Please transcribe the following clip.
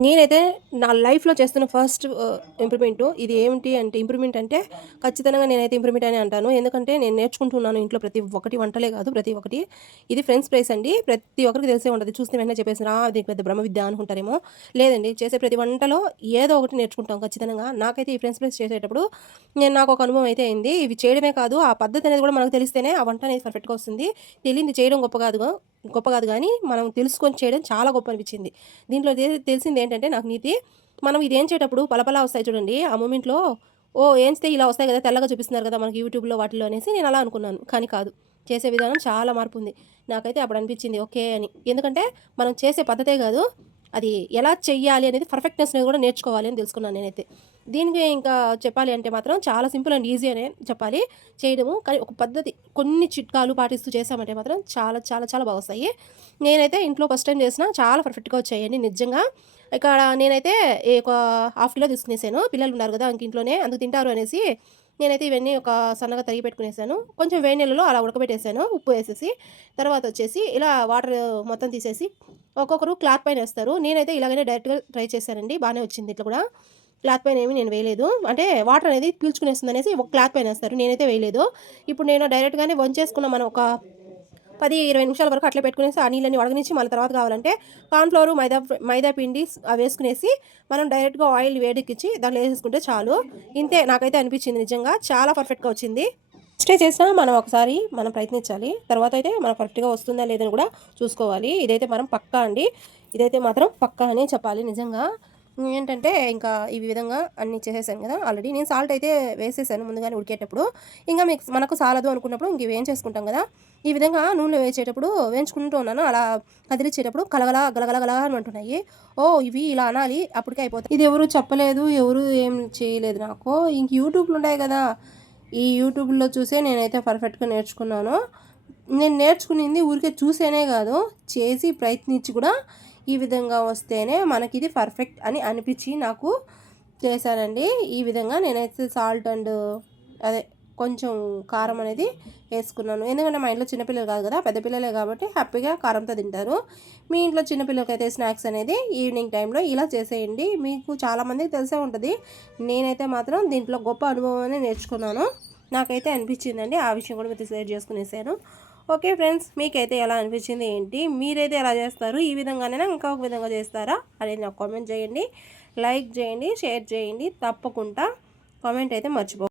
నేనైతే నా లైఫ్‌లో చేస్తున్న ఫస్ట్ ఇంప్రూవ్మెంట్ ఇంప్రూవ్‌మెంటు ఇది ఏమిటి అంటే ఇంప్రూవ్‌మెంట్ అంటే ఖచ్చితంగా నేనైతే ఇంప్రూవ్‌మెంట్ అనే అంటాను. ఎందుకంటే నేను నేర్చుకుంటున్నాను ఇంట్లో ప్రతి ఒక్కటి వంటలే కాదు ప్రతి ఒక్కటి. ఇది ఫ్రెండ్స్ ప్రైస్ అండి. ప్రతి ఒక్కరికి తెలిసే ఉంటుంది చూస్తే వెంటనే చెప్పేసిన అది పెద్ద బ్రహ్మ విద్య అనుకుంటారేమో. లేదండి చేసే ప్రతి వంటలో ఏదో ఒకటి నేర్చుకుంటాం ఖచ్చితంగా. నాకైతే ఈ ఫ్రెండ్స్ ప్రైస్ చేసేటప్పుడు నేను నాకు ఒక అనుభవం అయితే అయింది. ఇవి చేయడమే కాదు ఆ పద్ధతి అనేది కూడా మనకు తెలిస్తేనే ఆ వంట అనేది పర్ఫెక్ట్‌గా వస్తుంది. తెలియంది చేయడం గొప్ప కాదు గొప్ప కాదు కానీ మనం తెలుసుకొని చేయడం చాలా గొప్ప అనిపించింది. దీంట్లో తెలిసింది ఏంటంటే నాకు నీతి, మనం ఇది ఏం చేయటప్పుడు పలపలా వస్తాయి చూడండి. ఆ మూమెంట్‌లో ఓ ఏంచితే ఇలా వస్తాయి కదా! తెల్లగా చూపిస్తున్నారు కదా! మనకి యూట్యూబ్‌లో వాటిలో అనేసి నేను అలా అనుకున్నాను. కానీ కాదు. చేసే విధానం చాలా మార్పు ఉంది నాకైతే అప్పుడు అనిపించింది ఓకే అని. ఎందుకంటే మనం చేసే పద్ధతే కాదు, అది ఎలా చెయ్యాలి అనేది పర్ఫెక్ట్‌నెస్ అనేది కూడా నేర్చుకోవాలి అని తెలుసుకున్నాను నేనైతే. దీనికి ఇంకా చెప్పాలి అంటే మాత్రం చాలా సింపుల్ అండ్ ఈజీ అనే చెప్పాలి చేయడము. కానీ ఒక పద్ధతి కొన్ని చిట్కాలు పాటిస్తూ చేశామంటే మాత్రం చాలా చాలా చాలా బాగొస్తాయి. నేనైతే ఇంట్లో ఫస్ట్ టైం చేసినా చాలా పర్ఫెక్ట్‌గా వచ్చాయండి నిజంగా. ఇక్కడ నేనైతే ఒక హాఫ్ కిలో తీసుకునేసాను. పిల్లలు ఉన్నారు కదా ఇంక ఇంట్లోనే అందుకు తింటారు అనేసి నేనైతే ఇవన్నీ ఒక సన్నగా తరిగి పెట్టుకునేసాను. కొంచెం వేడి నీళ్ళలో అలా ఉడకబెట్టేసాను ఉప్పు వేసేసి. తర్వాత వచ్చేసి ఇలా వాటర్ మొత్తం తీసేసి ఒక్కొక్కరు క్లాత్ పైన వేస్తారు నేనైతే ఇలాగనే డైరెక్ట్‌గా ట్రై చేశానండి. బాగానే వచ్చింది ఇట్లా కూడా. క్లాత్ పైన ఏమి నేను వేయలేదు. అంటే వాటర్ అనేది పీల్చుకునేస్తుంది అనేసి ఒక క్లాత్ పైన వేస్తారు నేనైతే వేయలేదు. ఇప్పుడు నేను డైరెక్ట్‌గానే వంచేసుకున్న మనం ఒక పది ఇరవై నిమిషాల వరకు అట్లా పెట్టుకునేసి ఆ నీళ్ళని వడగనిచ్చి మళ్ళీ తర్వాత కావాలంటే కార్న్ఫ్లోర్ మైదా మైదా పిండి అవి వేసుకునేసి మనం డైరెక్ట్‌గా ఆయిల్ వేడెక్కిచ్చి దాంట్లో వేసేసుకుంటే చాలు. ఇంతే నాకైతే అనిపించింది నిజంగా. చాలా పర్ఫెక్ట్‌గా వచ్చింది. స్టే చేసినా మనం ఒకసారి మనం ప్రయత్నించాలి. తర్వాత అయితే మనం కరెక్ట్‌గా వస్తుందా లేదని కూడా చూసుకోవాలి. ఇదైతే మనం పక్కా అండి. ఇదైతే మాత్రం పక్కా అనే చెప్పాలి నిజంగా. ఏంటంటే ఇంకా ఈ విధంగా అన్నీ చేసేసాను కదా! ఆల్రెడీ నేను సాల్ట్ అయితే వేసేసాను ముందుగానే ఉడికేటప్పుడు. ఇంకా మీకు మనకు సాలదు అనుకున్నప్పుడు ఇంక వేయించేసుకుంటాం కదా! ఈ విధంగా నూనెలో వేసేటప్పుడు వేయించుకుంటూ ఉన్నాను. అలా కదిలిచ్చేటప్పుడు గలగల గలగల అని అంటున్నాయి. ఓ ఇవి ఇలా అనాలి అప్పటికే అయిపోతాయి. ఇది ఎవరు చెప్పలేదు. ఎవరు ఏం చేయలేదు నాకు. ఇంక యూట్యూబ్‌లు ఉన్నాయి కదా! ఈ యూట్యూబ్‌లో చూసే నేనైతే పర్ఫెక్ట్‌గా నేర్చుకున్నాను. నేను నేర్చుకునింది ఊరికే చూసేనే కాదు, చేసి ప్రయత్నించి కూడా ఈ విధంగా వస్తేనే మనకి ఇది పర్ఫెక్ట్ అని అనిపించి నాకు చేశానండి. ఈ విధంగా నేనైతే సాల్ట్ అండ్ అదే కొంచెం కారం అనేది వేసుకున్నాను. ఎందుకంటే మా ఇంట్లో చిన్నపిల్లలు కాదు కదా! పెద్ద పిల్లలే కాబట్టి హ్యాపీగా కారంతో తింటారు. మీ ఇంట్లో చిన్నపిల్లలకి అయితే స్నాక్స్ అనేది ఈవినింగ్ టైంలో ఇలా చేసేయండి. మీకు చాలామందికి తెలిసే ఉంటుంది నేనైతే మాత్రం దీంట్లో గొప్ప అనుభవాన్ని నేర్చుకున్నాను. నాకైతే అనిపించిందండి. ఆ విషయం కూడా మీతో షేర్ చేసుకునేసాను. Okay friends. మీకైతే ఎలా అనిపించింది ఏంటి? మీరైతే ఎలా చేస్తారు? ఈ విధంగానేనా ఇంకొక విధంగా చేస్తారా? అనేది నాకు కామెంట్ చేయండి. లైక్ చేయండి, షేర్ చేయండి. తప్పకుండా కామెంట్ అయితే మర్చిపో